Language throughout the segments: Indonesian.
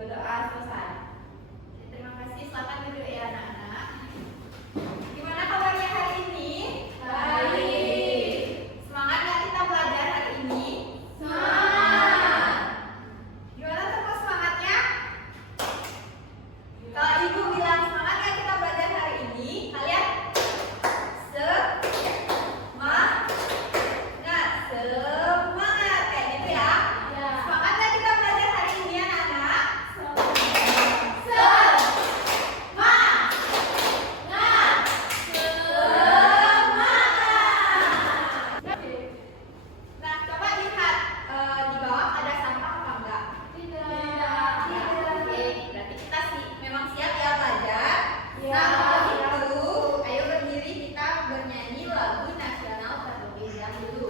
Berdoa selesai. Terima kasih, silakan duduk ya anak-anak. Gimana kabarnya hari ini? Baik. Semangat nggak kita belajar hari ini? Semangat. Gimana tempat semangatnya? Kalau ibu bilang semangat nggak kita belajar hari ini, kalian semangat kayak gitu ya? Semangat nggak kita belajar hari ini anak-anak? Nah, coba lihat di bawah ada sampah apa enggak? Tidak. Oke, berarti kita sih memang siap ya belajar. Nah, kalau itu, ayo berdiri kita bernyanyi lagu nasional terlebih dahulu.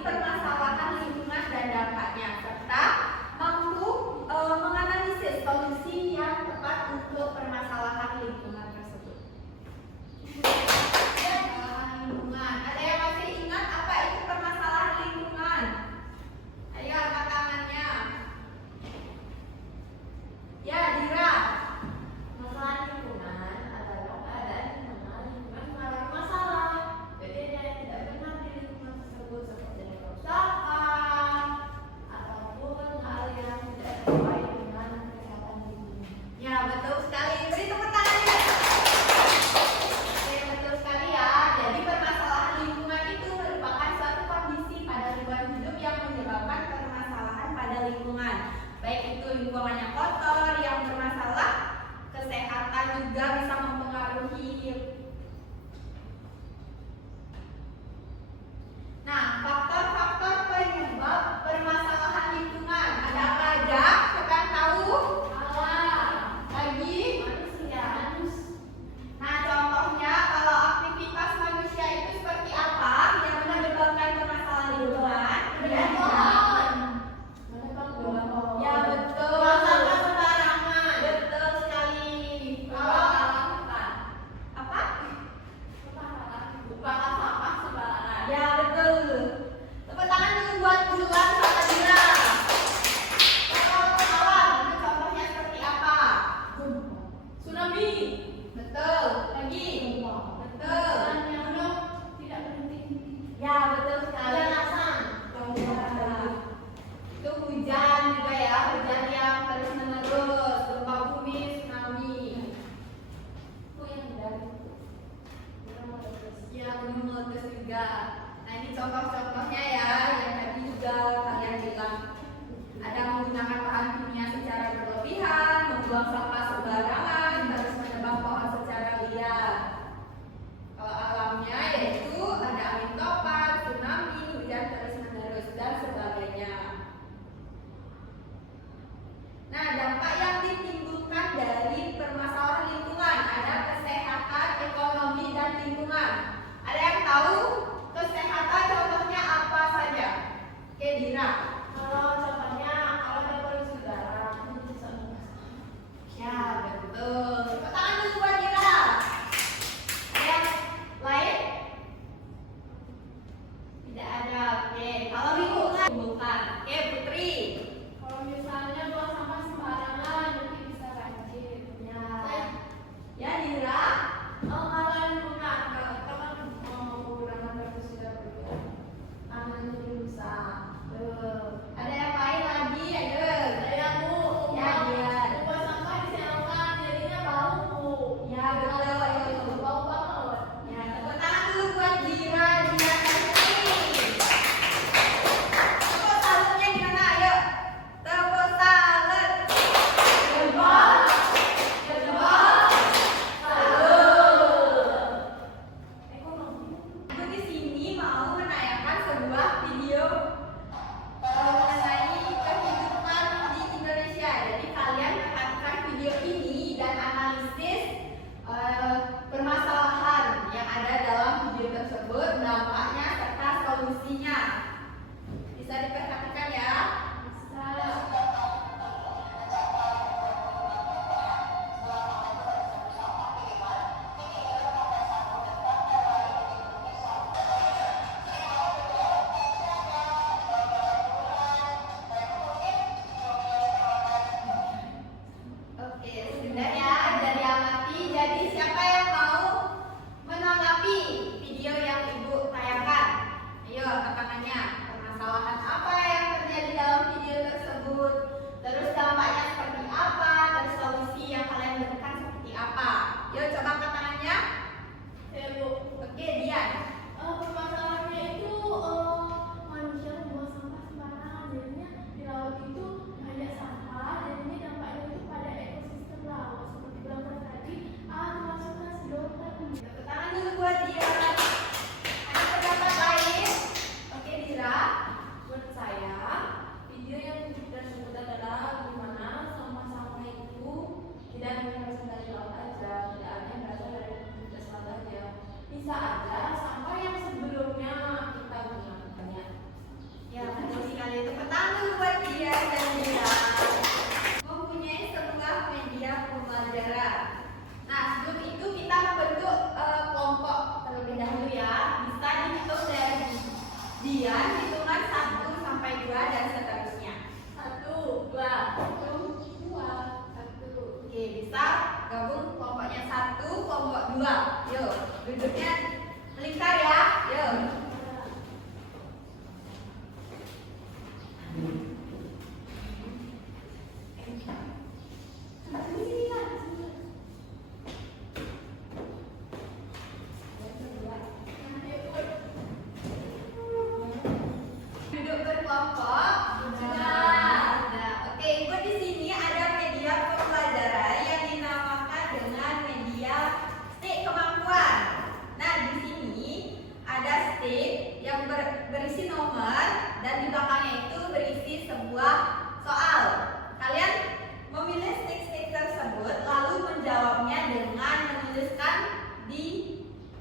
Permasalahan lingkungan dan dampaknya serta mampu menganalisis solusi yang tepat untuk permasalahan lingkungan tersebut. Permasalahan lingkungan. Ada yang masih ingat apa itu permasalahan lingkungan? Ayo angkat tangannya. Ya, Dira. Masalah lingkungan adalah keadaan di mana lingkungan mengalami masalah. Berbeda yang tidak benar di lingkungan tersebut seperti kerusakan ataupun hal yang tidak sesuai dengan kesehatan lingkungan. Ya, betul sekali. Beri tepuk tangannya. Oke, betul sekali ya. Jadi permasalahan lingkungan itu merupakan suatu kondisi pada lingkungan hidup yang menyebabkan permasalahan pada lingkungan. Baik itu lingkungannya kotor, yang bermasalah, kesehatan juga bisa mempengaruhi. Nah, faktor-faktor penyebab permasalahan lingkungan ada apa aja? Siapa yang tahu? Alam, Lagi? manusia, Nah, contohnya kalau aktivitas manusia itu seperti apa yang menyebabkan permasalahan lingkungan? menebang pohon, menebang pohon. Ya, betul. Sampah sembarangan. Betul sekali. Apa? Bukan sampah sembarangan. Ya, betul. Tepuk tangan dulu buat Julan sama Dira. Kalau alam itu contohnya seperti apa? Tsunami. Betul. Lagi? Betul. Gunung tidak berhenti. Ya, betul sekali. Pemanasan. Itu hujan juga ya, hujan yang terus menerus, gempa bumi, tsunami. Itu yang dari gunung meletus. Ya, gunung meletus juga. Nah, ini contoh-contohnya ya, yang tadi juga kalian bilang. Ada menggunakan bahan kimia secara berlebihan, membuang sampah sembarangan, terus menebang pohon secara liar. Kalau alamnya yaitu ada angin topan, tsunami, hujan terus menerus dan sebagainya. Nah, dampak yang ditimbulkan dari permasalahan lingkungan ada kesehatan, ekonomi, dan lingkungan. Ada yang tahu kesehatan contohnya Siapa yang mau menanggapi video yang Ibu tayangkan? Ayo angkat tangannya. Permasalahan apa yang terjadi dalam video tersebut? Terus dampaknya seperti apa? Dan solusi yang kalian berikan seperti apa? Yuk coba angkat tangannya. Bu. Oke, Dian. Permasalahannya itu manusia membuang sampah sembarangan, jadinya di laut itu banyak sampah, jadinya dampaknya itu pada ekosistem laut seperti bilang tadi, termasuk sedotan. Tepuk tangan dulu buat Dian. Ada pendapat lain? Oke, Dira. Menurut saya, video yang tersebut adalah gimana sampah-sampah itu tidak hanya berasal dari laut aja, tidak hanya berasal dari aktivitas laut aja. Bisa aja sampah yang sebelumnya kita gunakannya. Ya, betul sekali. Tepuk tangan dulu buat Dian dan Dira. Mempunyai sebuah media pembelajaran. Nah, sebelum itu kita membentuk kelompok terlebih dahulu ya. Bisa dihitung dari Dian, hitungan 1 sampai 2 dan seterusnya. 1, 2, 1, 2, 1. Oke, bisa gabung kelompoknya 1, kelompok 2. Yuk, duduknya melingkar ya. Yuk. Duduk berkelompok. Nah, oke, Ibu di sini ada media pembelajaran yang dinamakan dengan media stick kemampuan. Nah, di sini ada stick yang berisi nomor dan di belakangnya itu berisi sebuah soal. Kalian memilih stick-stick tersebut lalu menjawabnya dengan menuliskan di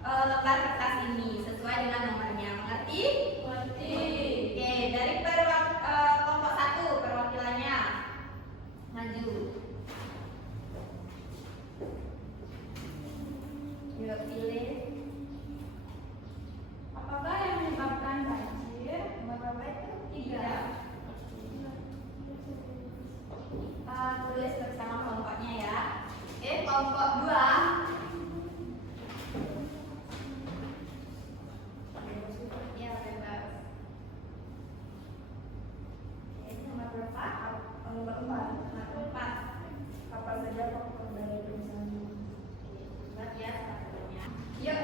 lembar kertas ini sesuai dengan nomornya. Mengerti? Berarti Oke, dari kelompok 1 perwakilannya maju. Yuk pilih. apakah yang menyebabkan banjir? Berapa itu? 3. Kita tulis bersama kelompoknya ya. Oke, kelompok 2. Ya, bebas. Oke, nomor berapa? Nomor 4. Nomor 4. Apa saja faktor dari perusahaan? Oke, buat ya satunya. Yuk,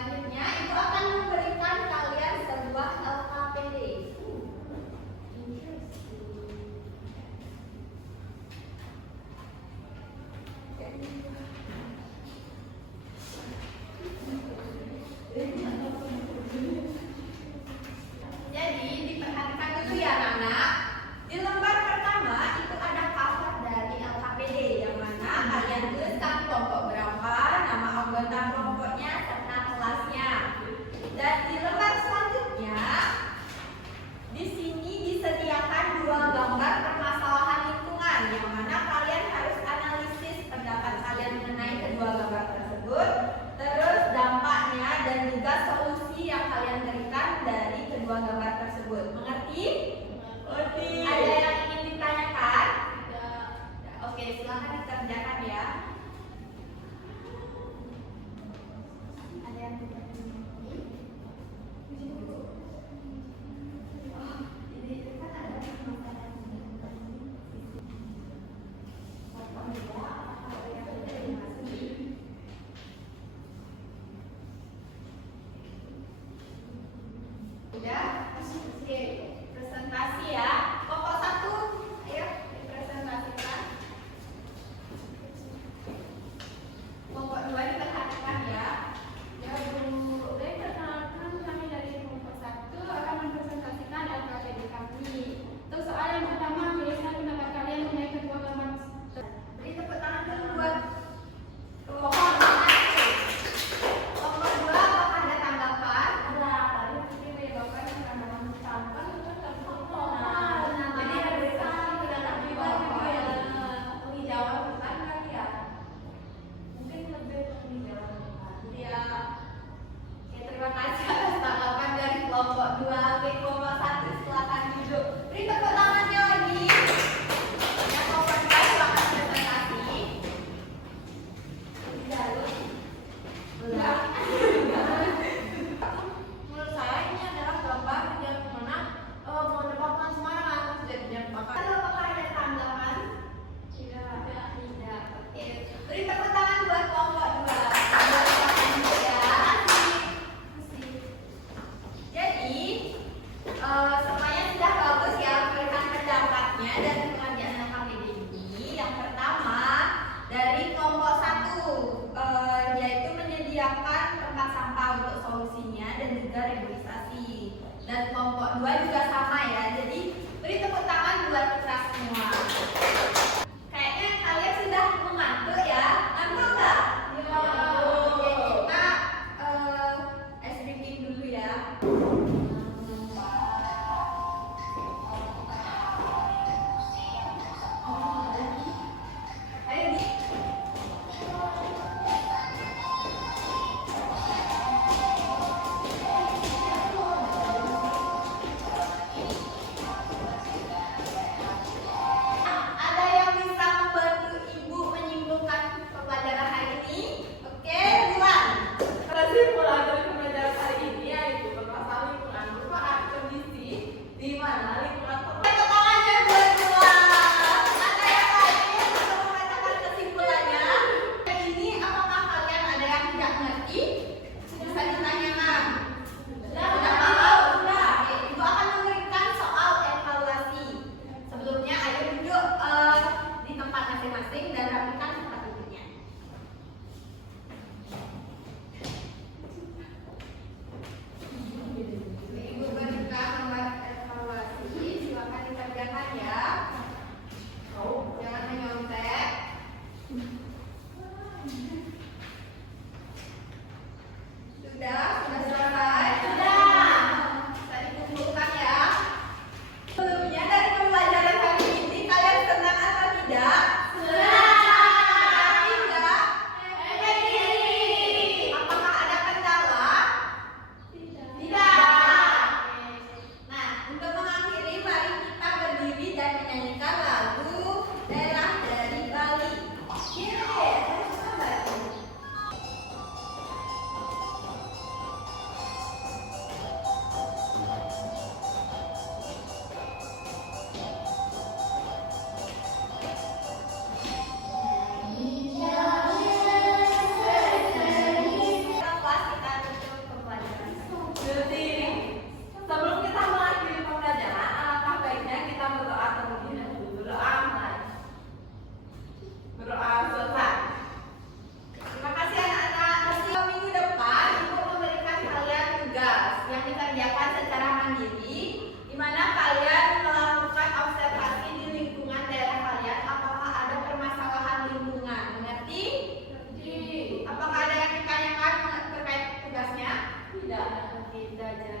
Selanjutnya, ibu akan memberikan kalian sebuah LKPD. Jadi diperhatikan dulu ya anak-anak. Di lembar pertama itu ada cover dari LKPD yang mana kalian tuliskan kelompok berapa, nama anggota kelompoknya serta kelasnya. Dan di lembar selanjutnya di sini disediakan dua gambar permasalahan lingkungan yang mana kalian harus analisis pendapat kalian mengenai kedua gambar tersebut, terus dampaknya dan juga solusi yang kalian berikan dari kedua gambar tersebut. Mengerti? Mengerti. Ada yang ingin ditanyakan? Oke, silakan dikerjakan ya. Ada yang tidak mengerti? Oh, ini kan ada masalah. Udah? Oke, presentasi ya. Pokok 1, ayo dipresentasikan. Pokok 2 diperhatikan ya. Ya Bu, perkenalkan kami dari kelompok 1 akan mempresentasikan LKPD kami. Untuk soal yang pertama, tuliskan pendapat kalian mengenai kedua gambar. Beri tepuk tangan dulu buat kelompok 1. Kelompok 2 apakah ada tanggapan? Ada tadi mungkin menyebabkan penambahan sampah itu kan Nah, jadi ada bersama pendapat juga ya penghijauan hutan kali ya, mungkin lebih penghijauan hutan. Ya. Oke, terima kasih atas tanggapan dari kelompok 2. Oke, kelompok 1 silakan duduk. Beri tepuk tangannya lagi. Ya, kelompok 2 silakan presentasi. Lalu. Ya. Menurut saya ini adalah gambar yang mana menyebabkan semangat jadinya bakal. Lalu apakah ada tanggapan? Tidak. Oke, beri tepuk tangan buat kelompok 2. Silakan duduk ya. Jadi, semuanya sudah bagus ya memberikan pendapatnya dan pengerjaan LKPD ini. Yang pertama dari kelompok 1 yaitu menyediakan tempat sampah untuk solusinya dan juga reboisasi. Dan kelompok 2 juga sama ya. Jadi beri tepuk tangan buat kita semua. Kayaknya kalian sudah mengantuk ya. Ngantuk nggak? Ya. Oke, kita ice drinking dulu ya. Ayo di. dikerjakan secara mandiri, di mana kalian melakukan observasi di lingkungan daerah kalian. Apakah ada permasalahan lingkungan? Mengerti? Apakah ada yang ditanyakan terkait tugasnya? Tidak. Tidak.